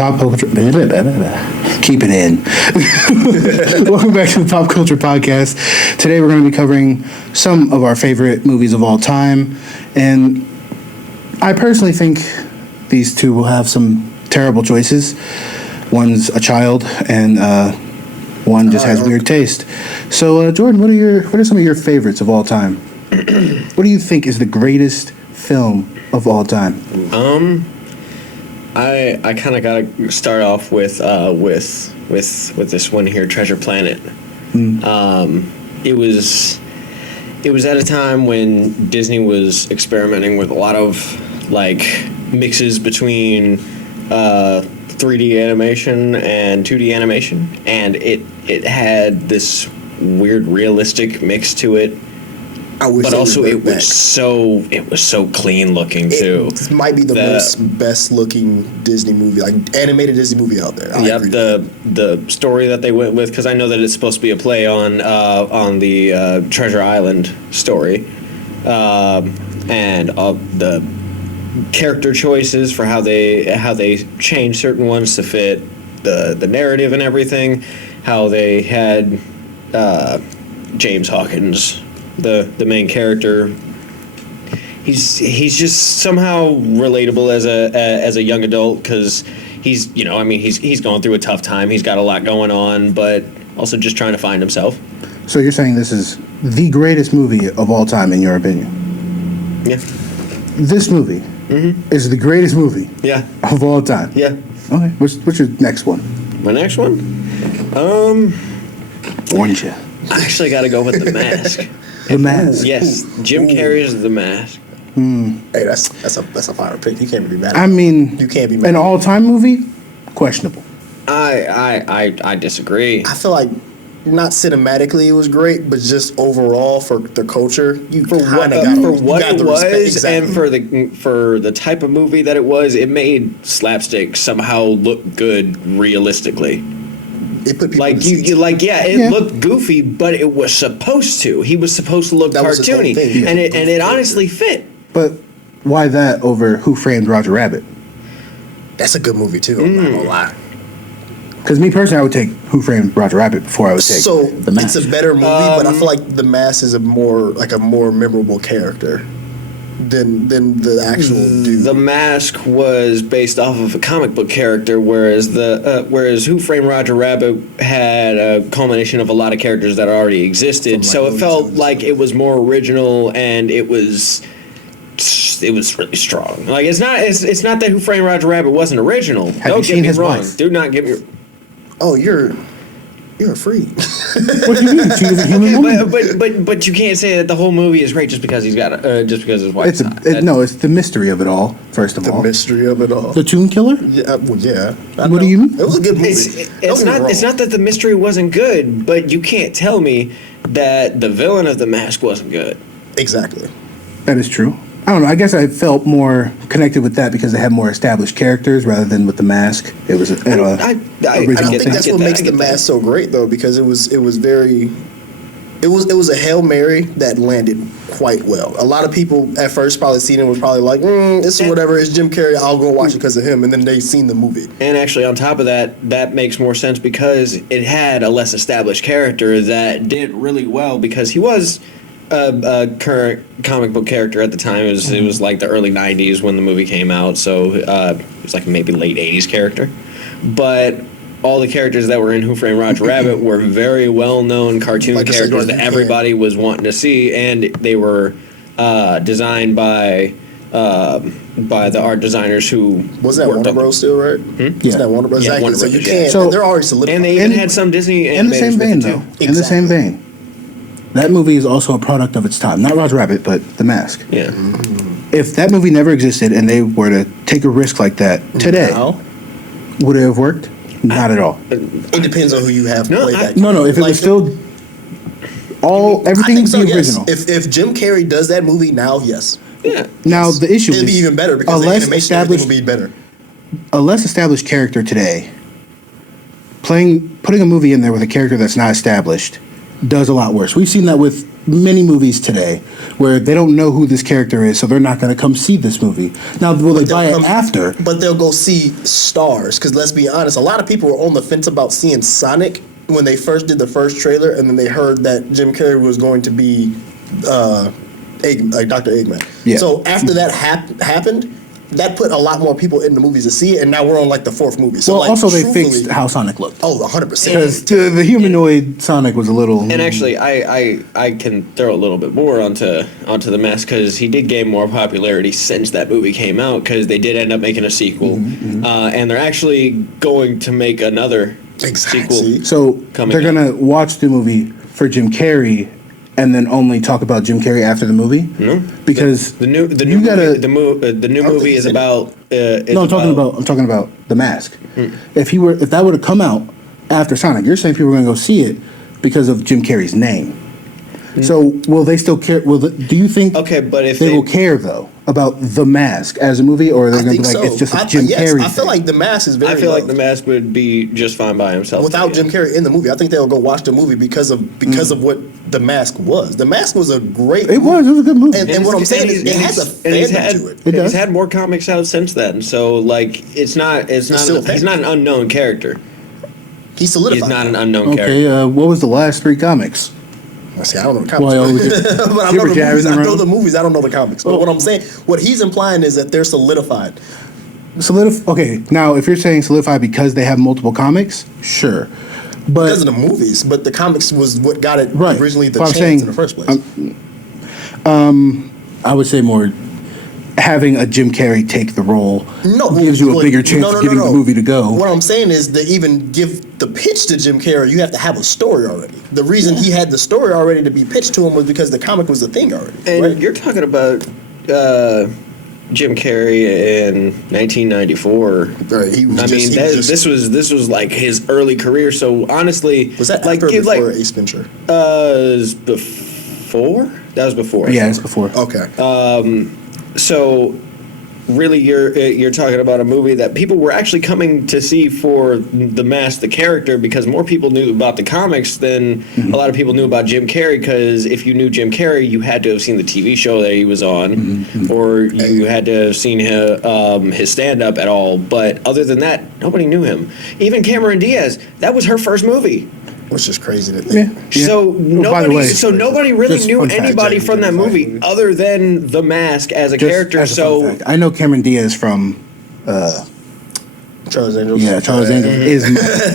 Pop Culture. Keep it in. Welcome back to the Pop Culture Podcast. Today we're going to be covering some of our favorite movies of all time, and I personally think these two will have some terrible choices. One's a child, and one just has weird taste. So, Jordan, what are some of your favorites of all time? What do you think is the greatest film of all time? I kind of gotta start off with this one here, Treasure Planet. It was at a time when Disney was experimenting with a lot of like mixes between 3D animation and 2D animation, and it had this weird realistic mix to it. But also it was so clean looking too. This might be the best looking Disney movie, like animated Disney movie out there. Yep, the story that they went with, because I know that it's supposed to be a play on the Treasure Island story, and the character choices for how they changed certain ones to fit the narrative and everything. How they had James Hawkins, the main character. He's just somehow relatable as a young adult, because he's going through a tough time. He's got a lot going on, but also just trying to find himself. So you're saying this is the greatest movie of all time, in your opinion? Yeah. This movie is the greatest movie of all time? Yeah. Okay. What's your next one? My next one? Warned you. I actually got to go with The Mask. The Mask. Yes, Jim Carrey's The Mask. Hey, that's a fire pick. You can't be mad. I mean, you can't be mad. An all-time movie? Questionable. I disagree. I feel like not cinematically it was great, but just overall for the culture, for what it was, and for the type of movie that it was, it made slapstick somehow look good realistically. It put people it looked goofy, but it was supposed to. He was supposed to look cartoony, and it honestly fit. But why that over Who Framed Roger Rabbit? That's a good movie too. I'm not gonna lie. Because me personally, I would take Who Framed Roger Rabbit before I would take The Mask. It's a better movie, but I feel like The Mask is a more memorable character than the actual dude. The Mask was based off of a comic book character, whereas Who Framed Roger Rabbit had a culmination of a lot of characters that already existed. So it felt like it was more original, and it was really strong. Like it's not that Who Framed Roger Rabbit wasn't original. Don't get me wrong. Do not get me. Oh, you're a freak. What do you mean? She's a human woman. But you can't say that the whole movie is great just because he's got just because his wife's not. It's the mystery of it all. First of all, the mystery of it all. The Tune Killer. Yeah, yeah. What do you mean? It was a good movie. It's not that the mystery wasn't good, but you can't tell me that the villain of The Mask wasn't good. Exactly. That is true. I don't know. I guess I felt more connected with that because they had more established characters rather than with The Mask. It was I think that's what makes The Mask so great, though, because it was a Hail Mary that landed quite well. A lot of people at first probably seen it was probably like, this is whatever. It's Jim Carrey. I'll go watch it because of him, and then they seen the movie. And actually, on top of that makes more sense because it had a less established character that did really well because he was a current comic book character at the time. It was like the early 90s when the movie came out, so it was like maybe late 80s character. But all the characters that were in Who Framed Roger Rabbit were very well-known cartoon characters that everybody was wanting to see, and they were designed by the art designers who was that Warner Bros. Still, right? Yeah, that Warner Bros. Yeah, exactly. Warner So Bros. you can't. So, they're already solidified. And they even had some Disney animators in the same vein, too. though. Exactly. In the same vein. That movie is also a product of its time. Not Roger Rabbit, but The Mask. Yeah. If that movie never existed and they were to take a risk like that today, would it have worked? Not at all. It depends on who you have play that. No. If it was still everything the original. If Jim Carrey does that movie now, yes. Yeah. Now the issue it'd be even better because the animation everything would be better. A less established character today, putting a movie in there with a character that's not established, does a lot worse. We've seen that with many movies today where they don't know who this character is, so they're not going to come see this movie. Now, will they buy it after? But they'll go see stars, because let's be honest, a lot of people were on the fence about seeing Sonic when they first did the first trailer, and then they heard that Jim Carrey was going to be Dr. Eggman. Yeah. So after that happened, that put a lot more people in the movies to see it, and now we're on like the fourth movie. So Well, like, also they fixed how Sonic looked. Oh, 100%. Because the humanoid Sonic was a little... And actually, I can throw a little bit more onto the Mask, because he did gain more popularity since that movie came out, because they did end up making a sequel, and they're actually going to make another sequel. So coming they're up. going to watch the movie for Jim Carrey and then only talk about Jim Carrey after the movie? No, Because the new movie is about. No, I'm talking about The Mask. If that would have come out after Sonic, you're saying people are going to go see it because of Jim Carrey's name. So will they still care? Do you think? Okay, but if they will care though about The Mask as a movie, or are they going to be like it's just a Jim Carrey? I feel like The Mask is very. I feel like The Mask would be just fine by himself without Jim Carrey in the movie. I think they'll go watch the movie because of what The Mask was. The Mask was a great. It was a good movie. And what I'm saying is, it has a fandom to it. does. He's had more comics out since then, so like he's not an unknown character. He's solidified. He's not an unknown character. Okay, what was the last 3 comics? See, I don't know the comics. Well, but I know the movies. I know the movies. I don't know the comics. But what I'm saying, what he's implying is that they're solidified. Okay, now if you're saying solidified because they have multiple comics, sure. But Because of the movies, but the comics was what got it Right. originally the But I'm chance saying, in the first place. I would say more having a Jim Carrey take the role gives you a bigger chance of getting the movie to go. What I'm saying is to even give the pitch to Jim Carrey, you have to have a story already. The reason he had the story already to be pitched to him was because the comic was a thing already. And right? you're talking about Jim Carrey in 1994. Right, This was like his early career. So honestly, was that like after or before Ace Ventura? it was before. That was before. Yeah, it's before. Okay. So really, you're talking about a movie that people were actually coming to see for The Mask, the character, because more people knew about the comics than a lot of people knew about Jim Carrey. Because if you knew Jim Carrey, you had to have seen the TV show that he was on, or you had to have seen his stand-up at all. But other than that, nobody knew him. Even Cameron Diaz, that was her first movie. Which is crazy to think. Yeah. So nobody really just knew fun fact, anybody from that movie other than The Mask as a character. As a fun fact, I know Cameron Diaz from Charlie's Angels. Yeah, Charlie's Angels is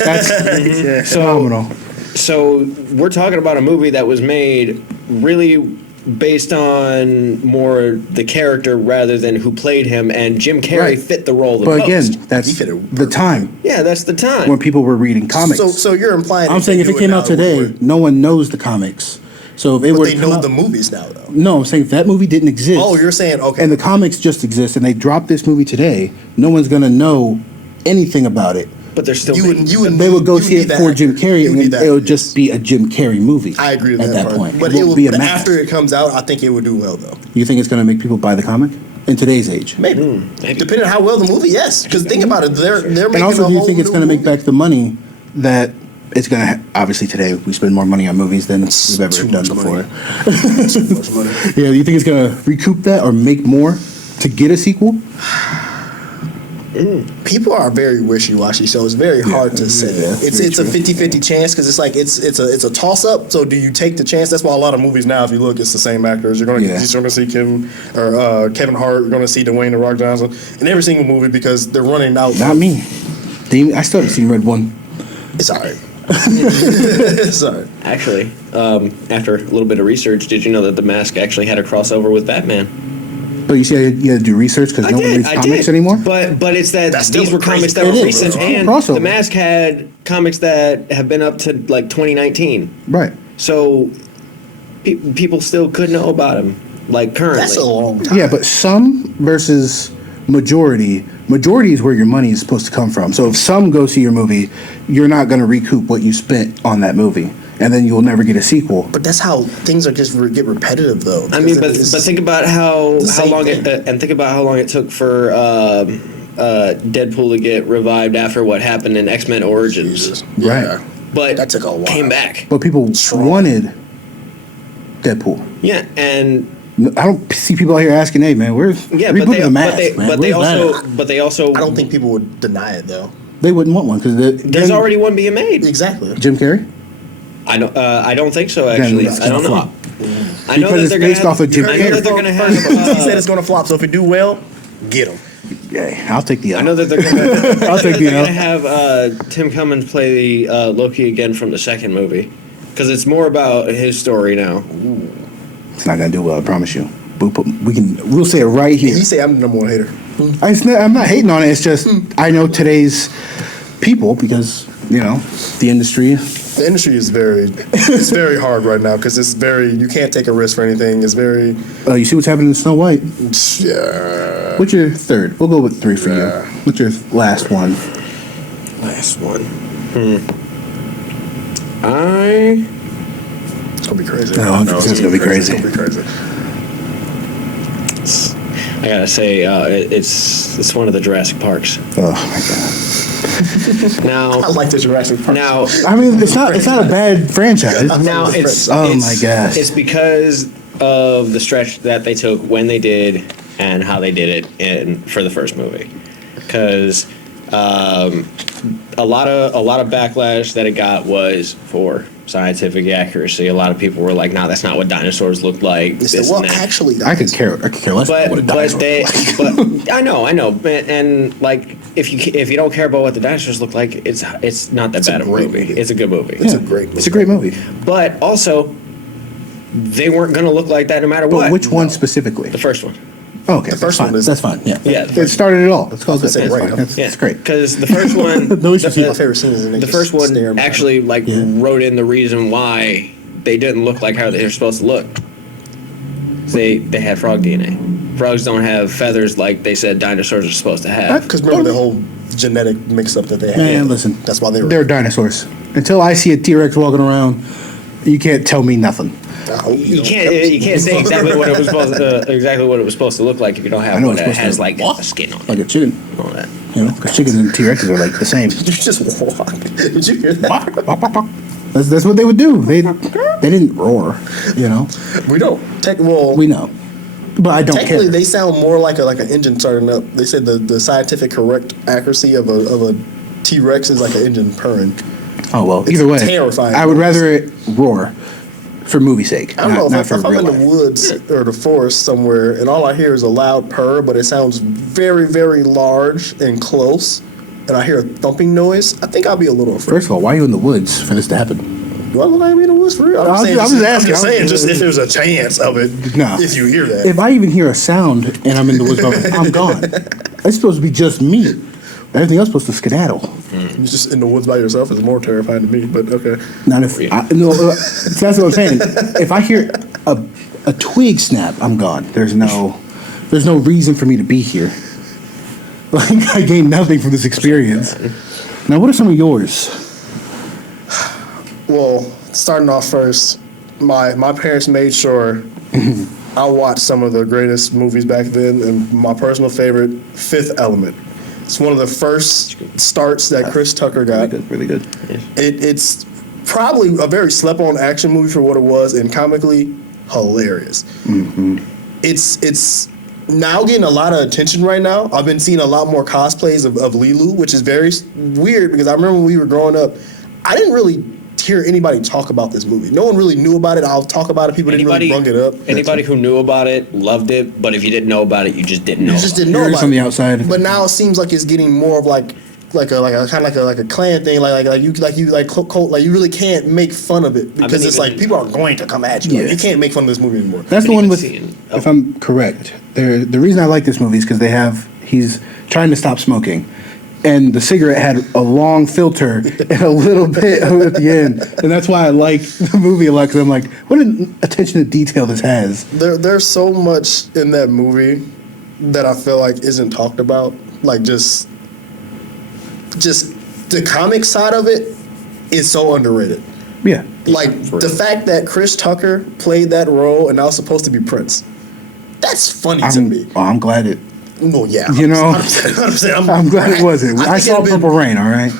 that's phenomenal. So we're talking about a movie that was made really based on more the character rather than who played him, and Jim Carrey fit the role the most. But again, that's the time. Yeah, that's the time. When people were reading comics. So you're implying... I'm saying if it came out today, no one knows the comics. So if it were... But they know the movies now, though. No, I'm saying if that movie didn't exist... Oh, you're saying, okay. And the comics just exist, and they drop this movie today, no one's going to know anything about it. But they're still... They would go see it for Jim Carrey, and it would just be a Jim Carrey movie. I agree with at that point. But it won't be a Mask. after it comes out, I think it would do well, though. You think it's going to make people buy the comic in today's age? Maybe. Depending on how well the movie, yes. Because think about it, they're making and also, a do you whole think it's new going to make movie. back the money that it's going to... Obviously, today, we spend more money on movies than we've ever Too done much before. money. Too much money. Yeah, do you think it's going to recoup that or make more to get a sequel? People are very wishy-washy, so it's very hard to say. Yeah, It's a 50-50 chance because it's like it's a toss-up. So do you take the chance? That's why a lot of movies now, if you look, it's the same actors. You're going to see Kevin Hart. You're going to see Dwayne The Rock Johnson in every single movie because they're running out. Not me. I still haven't seen Red 1. It's alright. It's alright. Actually, after a little bit of research, did you know that The Mask actually had a crossover with Batman? But you see, you had to do research because no one reads comics anymore? But it's that That's these still were comics crazy. that were It is. recent, It's and crossover. The Mask had comics that have been up to like 2019. Right. So people still could know about him, like currently. That's a long time. Yeah, but some versus majority. Majority is where your money is supposed to come from. So if some go see your movie, you're not going to recoup what you spent on that movie. And then you'll never get a sequel. But that's how things are just get repetitive, though. I mean, but think about how long thing. and think about how long it took for Deadpool to get revived after what happened in X-Men Origins. Yeah. Right. But That took a while. came back. But people wanted Deadpool. Yeah, and I don't see people out here asking, "Hey, man, where's rebooting the mask, man? but they Where's also I don't think people would deny it though. They wouldn't want one because there's already one being made. Exactly. Jim Carrey. I don't think so. Actually, Then I don't know. flop. I know Because that it's they're based gonna off of Jim I know that they're Carrey. gonna have. He said it's gonna flop. So if it do well, get him. Yeah, I'll take the. I know that they're gonna. I'll take the they're L. gonna have Tim Cummins play Loki again from the second movie, because it's more about his story now. It's not gonna do well. I promise you. We'll say it right here. He say I'm the number one hater. I'm not hating on it. It's just I know today's people because the industry. The industry is it's very hard right now because you can't take a risk for anything. It's very, You see what's happening in Snow White. yeah. What's your third? We'll go with 3 for you. What's your last one? Last one. It's gonna be crazy. No, it's gonna be crazy. It's gonna be crazy. I gotta say, it's one of the Jurassic Parks. Oh my god. Now, I like the Jurassic Park. now, I mean, it's not a bad franchise. now it's Oh it's, my gosh. It's because of the stretch that they took when they did and how they did it for the first movie, because a lot of backlash that it got was for scientific accuracy. A lot of people were like, "No, that's not what dinosaurs look like." It's this well, and that. actually, I could care less about what a dinosaur looks like. but I know, and like if you don't care about what the dinosaurs look like, it's not that bad of a great movie. movie. It's a good movie. It's a great movie. It's a great movie. But also, they weren't going to look like that no matter But what. which one specifically? The first one. Oh, okay, The first that's fine. one is- That's fine. Yeah, Yeah. It started it all. That's called That's good. great. That's fine. That's, Yeah, that's great. Because the first one, No issues here. My favorite scene is when they the just first one stare at him. actually Yeah. wrote in the reason why they didn't look like how they were supposed to look. They had frog DNA. Frogs don't have feathers like they said dinosaurs are supposed to have. Because remember the whole genetic mix-up that they had. Man, listen. That's why They're dinosaurs. Until I see a T-Rex walking around, you can't tell me nothing. You can't say exactly what it was supposed to look like if you don't have I know one it's that supposed has to like walk a skin on it. like a chicken. All that. Because chickens and T-Rexes are like the same. You just walk. Did you hear that? Bok, bok, bok, bok. That's what they would do. They didn't roar. We don't. We know, but I don't Technically, care. they sound more like an engine starting up. They said the scientific correct accuracy of a T-Rex is like an engine purring. Oh well, It's either way, terrifying. I would rather it roar for movie sake, I don't know not if for I'm real in the life. woods or the forest somewhere, and all I hear is a loud purr, but it sounds very, very large and close, and I hear a thumping noise. I think I'll be a little afraid. First of all, why are you in the woods for this to happen? Do I look like I'm in the woods for real? I'm just asking. just if there's a chance of it. No. If you hear that. If I even hear a sound and I'm in the woods, I'm gone. It's supposed to be just me. Everything else is supposed to skedaddle. You're just in the woods by yourself is more terrifying to me, but okay. Not if that's what I'm saying. If I hear a twig snap, I'm gone. There's no reason for me to be here. Like I gained nothing from this experience. Now, what are some of yours? Well, starting off first, my parents made sure I watched some of the greatest movies back then, and my personal favorite, Fifth Element. It's one of the first starts that Chris Tucker got. Really good. It's probably a very slept-on action movie for what it was, and comically hilarious. Mm-hmm. It's now getting a lot of attention right now. I've been seeing a lot more cosplays of Lilu, which is very weird because I remember when we were growing up, I didn't really hear anybody talk about this movie. No one really knew about it. I'll talk about it. People didn't really bring it up. Anybody who knew about it loved it, but if you didn't know about it, you just didn't know. You just didn't know You're about just on the it. outside. But now it seems like it's getting more of like a kind of like a clan thing. Like you really can't make fun of it because it's like people are going to come at you. Like, Yeah. you can't make fun of this movie anymore. That's the Been one even with, seeing- if I'm correct, the reason I like this movie is because he's trying to stop smoking. And the cigarette had a long filter and a little bit at the end. And that's why I like the movie a lot, because I'm like, what an attention to detail this has. There's so much in that movie that I feel like isn't talked about. Like just the comic side of it is so underrated. Yeah. Like For the real. fact that Chris Tucker played that role and that was supposed to be Prince. That's funny to me. I'm glad it, No, yeah. You know, 100%. I'm glad it wasn't. I saw Purple Rain, all right?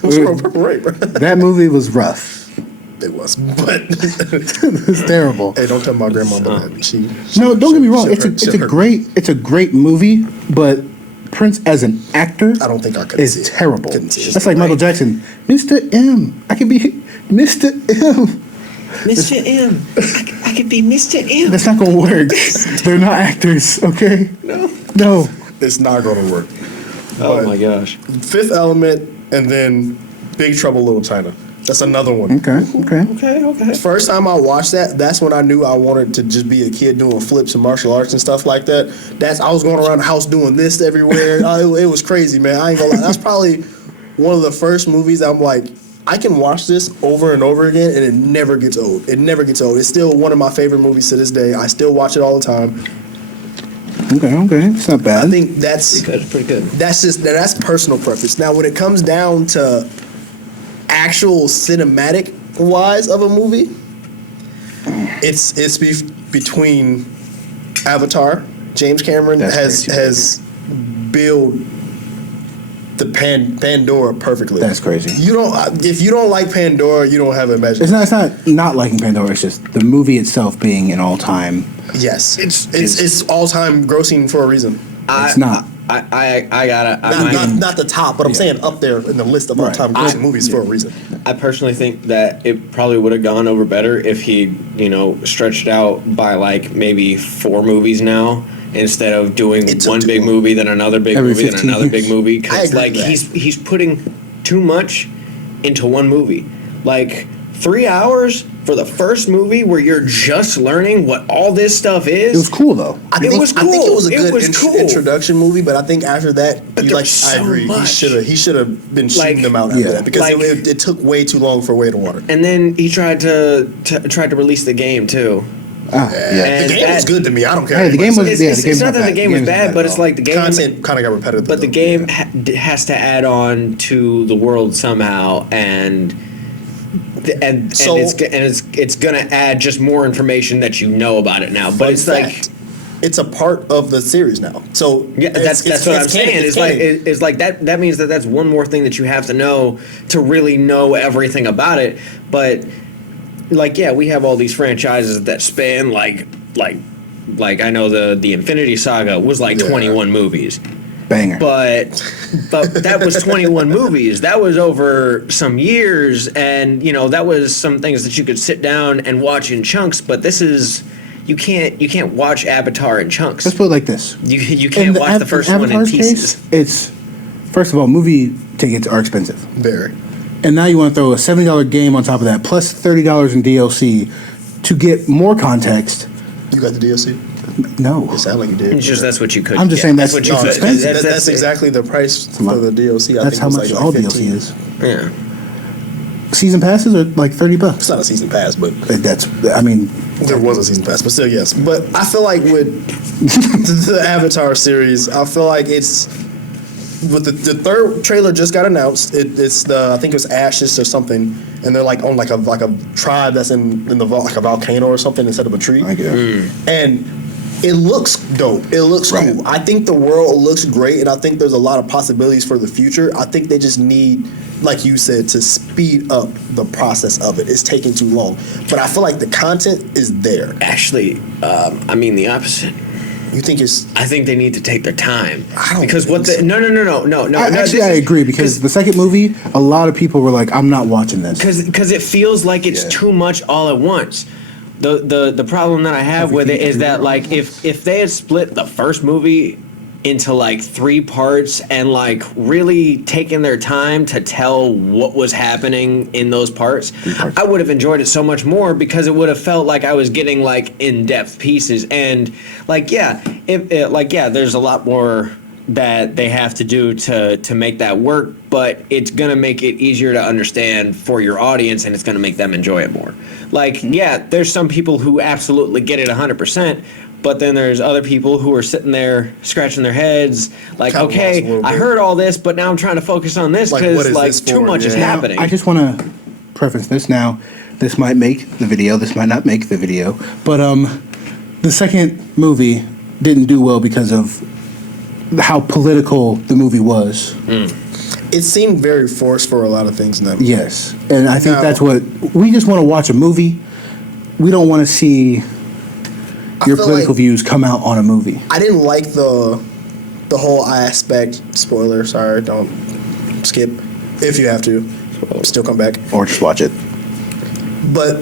What's wrong with Purple Rain, bro? That movie was rough. It was, but It's terrible. hey, don't tell my grandmama that. She No, don't get me wrong. she'll It's a great movie, but Prince as an actor, I don't think I could see is it. terrible. Couldn't see it. That's like Michael Jackson. Mr. M. I can be Mr. M. Mr. M. I could be Mr. M. That's not gonna work. They're not actors, okay? No. It's not going to work. Oh But my gosh. Fifth Element, and then Big Trouble Little China. That's another one. Okay. First time I watched that, that's when I knew I wanted to just be a kid doing flips and martial arts and stuff like that. I was going around the house doing this everywhere. It was crazy, man. I ain't gonna lie. That's probably one of the first movies I'm like, I can watch this over and over again, and it never gets old. It never gets old. It's still one of my favorite movies to this day. I still watch it all the time. Okay. It's not bad. I think that's Pretty good. that's personal preference. Now, when it comes down to actual cinematic wise of a movie, it's between Avatar. James Cameron has built the Pandora perfectly. That's crazy. If you don't like Pandora, you don't have imagination. It's not liking Pandora. It's just the movie itself being an all-time. Yes, it's all time grossing for a reason. It's not. I gotta. Not the top, but I'm saying up there in the list of all time grossing movies for a reason. I personally think that it probably would have gone over better if he, stretched out by like maybe 4 movies now instead of doing one big movie, then another big movie, then another big movie. Because like he's putting too much into one movie. Like 3 hours for the first movie where you're just learning what all this stuff is. It was cool though. I think it was a good cool. introduction movie, but I think after that, so I agree. much. He should have been shooting them out after that because it took way too long for Way to Water. And then he tried to release the game too. The game was good to me. I don't care. Hey, the game was. It's not that the game was bad, but it's like the game content kind of got repetitive. But the game has to add on to the world somehow, and it's gonna add just more information that you know about it now. But it's like it's a part of the series now. So yeah, that's what I'm saying. It's like that means that's one more thing that you have to know to really know everything about it. But like we have all these franchises that span like I know the Infinity Saga was like 21 movies. Banger. But that was 21 movies. That was over some years, and that was some things that you could sit down and watch in chunks. But this is you can't watch Avatar in chunks. Let's put it like this: you can't watch the first one in pieces. It's first of all, movie tickets are expensive. Very. And now you want to throw a $70 game on top of that, plus $30 in DLC to get more context. You got the DLC? No. It sounded like you did. It's just that's what you could. I'm just saying that's what you could. expensive. That's exactly the price for the DLC. That's how much all 15. DLC is. Yeah. Season passes are like $30. It's not a season pass, but there was a season pass, but still yes. But I feel like with the Avatar series, I feel like it's with the third trailer just got announced. It's I think it was Ashes or something, and they're like on like a tribe that's in the like a volcano or something instead of a tree. And it looks dope. It looks cool. I think the world looks great, and I think there's a lot of possibilities for the future. I think they just need, like you said, to speed up the process of it. It's taking too long, but I feel like the content is there. Actually, I mean the opposite. You think it's? I think they need to take their time. I don't because think so. No. I agree because the second movie, a lot of people were like, "I'm not watching this," because it feels like it's too much all at once. The problem that I have with it is that like if they had split the first movie into like 3 parts and like really taken their time to tell what was happening in those parts, I would have enjoyed it so much more because it would have felt like I was getting like in-depth pieces. And like there's a lot more that they have to do to make that work, but it's gonna make it easier to understand for your audience, and it's gonna make them enjoy it more. Like there's some people who absolutely get it 100%. But then there's other people who are sitting there scratching their heads, like, okay, I heard all this, but now I'm trying to focus on this because like too much is happening. I just want to preface this now. This might make the video. This might not make the video. But the second movie didn't do well because of how political the movie was. It seemed very forced for a lot of things in that movie. Yes, and I think Now- that's what we just want to watch a movie. We don't want to see your feel political like- views come out on a movie. I didn't like the whole aspect. Spoiler, sorry, don't skip if you have to. Still come back. Or just watch it. But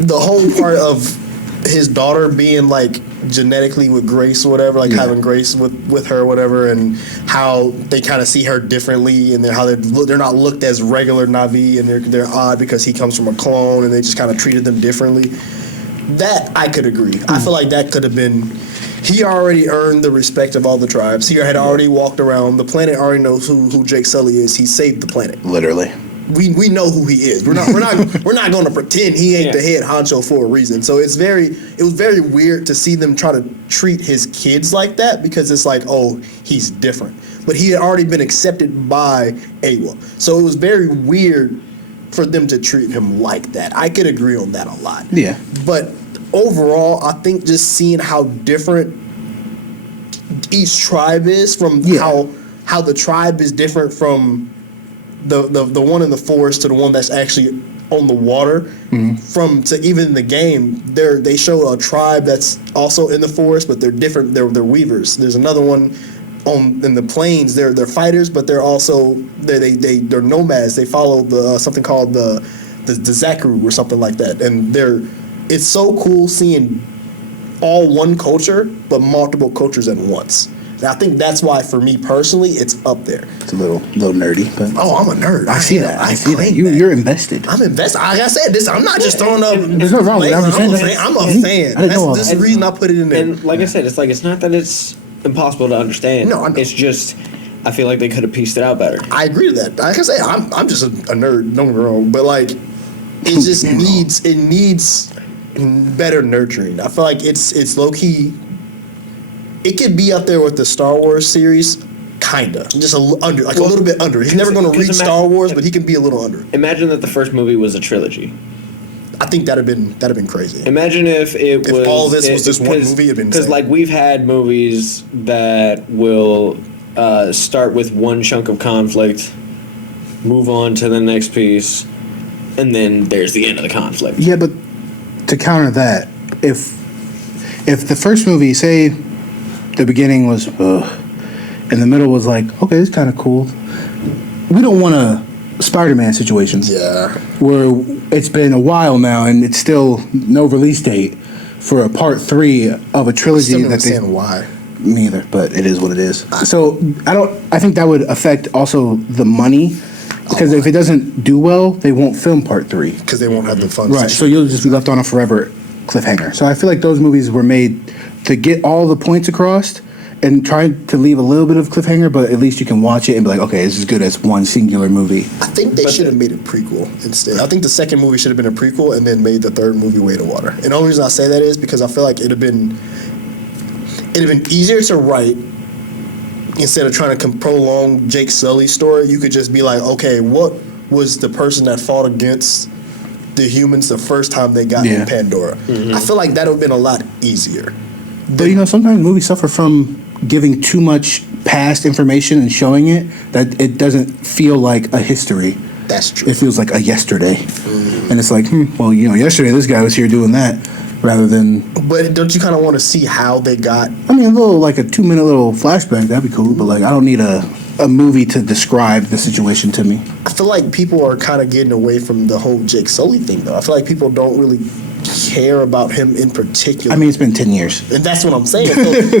the whole part of his daughter being like genetically with Grace or whatever, like having Grace with her or whatever, and how they kind of see her differently, and how they're not looked as regular Na'vi, and they're odd because he comes from a clone, and they just kind of treated them differently. That I could agree. I feel like that could have been. He already earned the respect of all the tribes. He had already walked around. The planet already knows who Jake Sully is. He saved the planet. Literally. We know who he is. We're not going to pretend he ain't the head honcho for a reason. So it was very weird to see them try to treat his kids like that, because it's like, oh, he's different. But he had already been accepted by Awa. So it was very weird for them to treat him like that. I could agree on that a lot. Yeah. But overall, I think just seeing how different each tribe is from how the tribe is different from the one in the forest to the one that's actually on the water, from to even in the game, they show a tribe that's also in the forest, but they're different. They're weavers. There's another one in the plains. They're fighters, but they're also they're nomads. They follow something called the Zakaru or something like that, and it's so cool seeing all one culture but multiple cultures at once. And I think that's why, for me personally, it's up there. It's a little nerdy, but I'm a nerd. I see that. I see that. claim You're invested. I'm invested. Like I said, I'm not just throwing up. There's nothing wrong with it. I'm just saying that. I'm a fan. I didn't know all That's that. the reason I put it in there. And like I said, it's not that it's impossible to understand. No, I know. It's just I feel like they could have pieced it out better. I agree with that. Like I say, I'm just a nerd. Don't get me wrong, but like it just needs better nurturing. I feel like it's low key. It could be up there with the Star Wars series, kinda, just a little bit under. He's never going to reach Star Wars, but he can be a little under. Imagine that the first movie was a trilogy. I think that'd have been crazy. Imagine if all this was just one movie, it'd been because insane. like we've had movies that will start with one chunk of conflict, move on to the next piece, and then there's the end of the conflict. Yeah, but to counter that, if the first movie, say, the beginning was, and the middle was like, okay, it's kind of cool. We don't want a Spider-Man situation. Yeah. Where it's been a while now and it's still no release date for a part 3 of a trilogy Still don't that they. understand why. Me either, but it is what it is. So I think that would affect also the money, because if it doesn't do well, they won't film part 3. Because they won't have the funds. Right. So you'll just be left on a forever cliffhanger. So I feel like those movies were made to get all the points across and try to leave a little bit of cliffhanger, but at least you can watch it and be like, okay, this is good as one singular movie. I think they should have made a prequel instead. I think the second movie should have been a prequel and then made the third movie Way to Water. And the only reason I say that is because I feel like it'd have been easier to write. Instead of trying to prolong Jake Sully's story, you could just be like, okay, what was the person that fought against the humans the first time they got in Pandora? I feel like that would have been a lot easier. But sometimes movies suffer from giving too much past information and showing it, that it doesn't feel like a history. That's true. It feels like a yesterday. And it's like, well, yesterday this guy was here doing that, rather than. But don't you kind of want to see how they got? I mean, a 2-minute little flashback, that'd be cool, but I don't need a movie to describe the situation to me. I feel like people are kind of getting away from the whole Jake Sully thing, though. I feel like people don't really care about him in particular. I mean, it's been 10 years. And that's what I'm saying.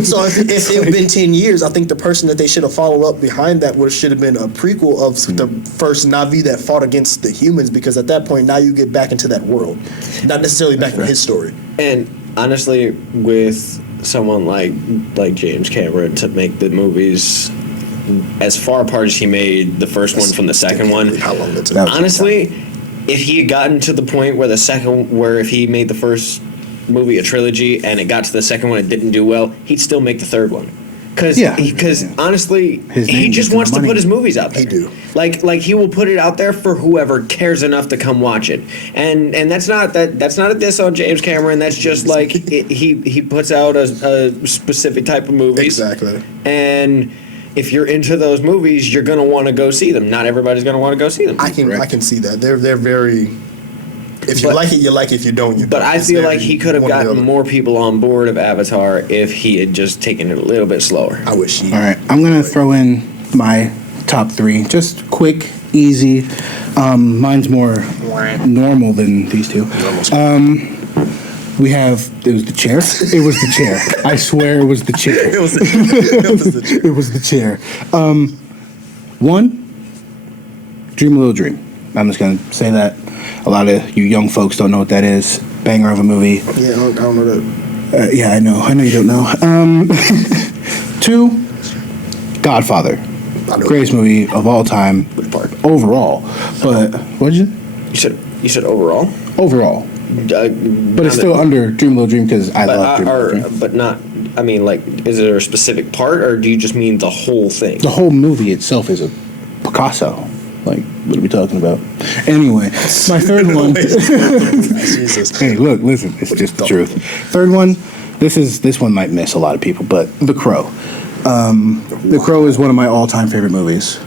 So if it had been 10 years, I think the person that they should have followed up behind that should have been a prequel of the first Na'vi that fought against the humans, because at that point, now you get back into that world. Not necessarily back in his story. And honestly, with someone like James Cameron to make the movies as far apart as he made the first one from the second one, How long it took. honestly, if he had gotten to the point where if he made the first movie a trilogy and it got to the second one and didn't do well, he'd still make the third one. Because honestly, he just wants to put his movies out there. He do. Like he will put it out there for whoever cares enough to come watch it. And that's not a diss on James Cameron. That's just he puts out a specific type of movies. Exactly. And if you're into those movies, you're gonna want to go see them. Not everybody's gonna want to go see them. I can see that. They're very. If you like it, you like it. If you don't, you don't. But I feel like he could have gotten more people on board of Avatar if he had just taken it a little bit slower. I wish he. All right, I'm gonna throw in my top 3, just quick, easy. Mine's more normal than these two. We have, it was the chair. It was the chair. I swear it was the chair. It was the chair. It was the chair. 1, Dream a Little Dream. I'm just going to say that. A lot of you young folks don't know what that is. Banger of a movie. Yeah, I don't know that. Yeah, I know you don't know. 2, Godfather. Greatest movie of all time. Overall. But, what'd you say? You said overall? Overall. But it's still under Dream a Little Dream because I love Dream a Little Dream. But not, I mean, like, is there a specific part, or do you just mean the whole thing? The whole movie itself is a Picasso. Like, what are we talking about? Anyway, my third one. Jesus. Hey, look, listen, it's just the truth. Third one, this one might miss a lot of people, but The Crow. The Crow is one of my all-time favorite movies.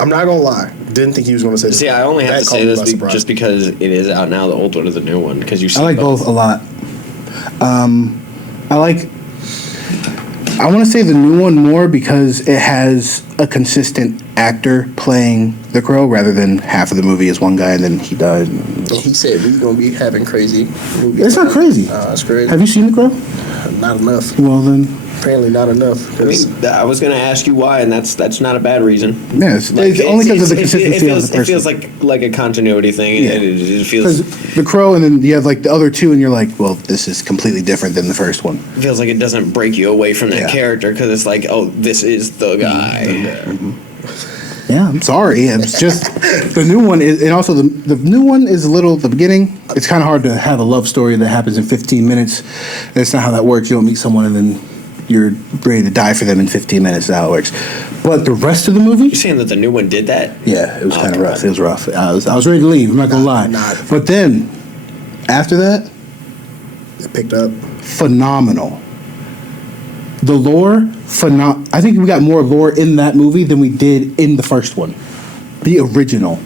I'm not gonna lie. Didn't think he was gonna say. See, I only have to say this just because it is out now, the old one or the new one, because I like both a lot. I want to say the new one more because it has a consistent actor playing the Crow rather than half of the movie is one guy and then he died. He said we're gonna be having crazy movies. It's not crazy. It's crazy. Have you seen the Crow? Not enough. Well then. Apparently not enough. I mean, I was going to ask you why, and that's not a bad reason. Yeah, it's only because of the consistency of the person. It feels like a continuity thing. Yeah. It feels. Because the Crow, and then you have like the other two, and you're like, well, this is completely different than the first one. It feels like it doesn't break you away from that character because it's like, oh, this is the guy. Mm-hmm. Yeah, I'm sorry. It's just the new one is, and also the new one is a little. The beginning, it's kind of hard to have a love story that happens in 15 minutes. That's not how that works. You don't meet someone and then you're ready to die for them in 15 minutes. That's how it works. But the rest of the movie, you're saying that the new one did that? Yeah, it was kind of rough. It was rough. I was ready to leave. I'm not gonna lie. But then after that, it picked up. Phenomenal. The lore, I think we got more lore in that movie than we did in the first one, the original.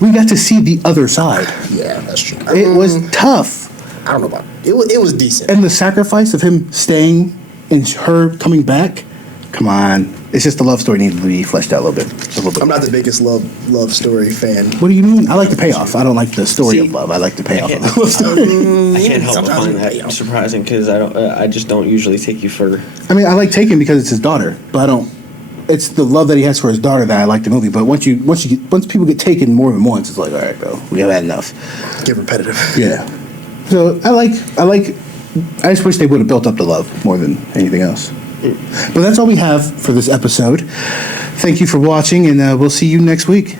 We got to see the other side. Yeah, that's true. It was tough. I don't know about it. It was decent. And the sacrifice of him staying and her coming back, come on. It's just the love story needed to be fleshed out a little bit. I'm not the biggest love story fan. What do you mean? I like the payoff. I don't like the story of love. I like the payoff of the love story. I can't help but find that surprising because I just don't usually take you for. I mean, I like Taken because it's his daughter, but I don't. It's the love that he has for his daughter that I like the movie. But once people get taken more than once, it's like, all right, bro, we have had enough. Get repetitive. Yeah. So I just wish they would have built up the love more than anything else. But that's all we have for this episode. Thank you for watching, and we'll see you next week.